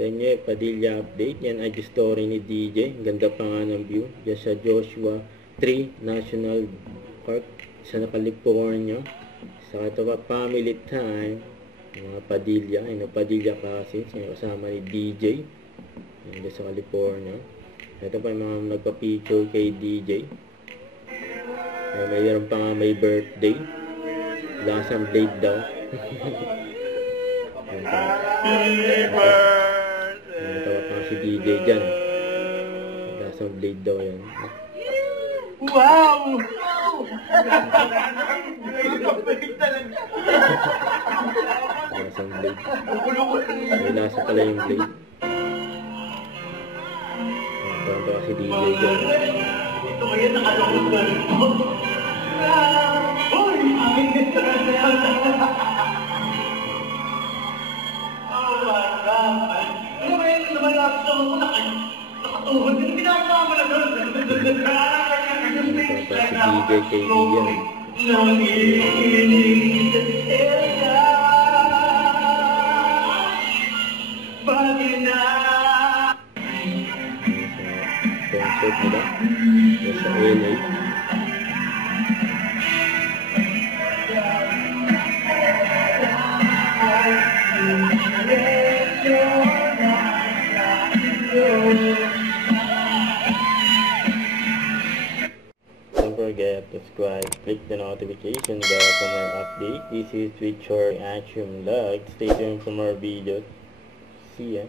Daniel Padilla update. Yan ay story ni DJ. Ganda pa nga ng view. Diyan sa Joshua Tree National Park sa California. Sa ito pa, family time. Mga Padilla. Ano Padilla kasi. Kasama ni DJ. Yan sa California. Ito pa yung mga nagpa-picture kay DJ. Mayroon pa nga may birthday. Lasang blade daw. Tawa pa si DJ dyan. Lasang blade daw yan. Wow! Lasang blade. May lasa pala yung blade. Tawa si DJ dyan. Ito ngayon nakalungkot na rin po. Uy! Oh my God! Ano ba yun naman nakasama ko na kayo? Nakatuhod din pinagawa mo na doon. Si DJ kay Ian. Nanginig sa sila. Bagay na. Concert nila. Sa LA. Don't forget to subscribe, click the notification bell for more update. This is with your Action Vlog. Stay tuned for more videos. See ya.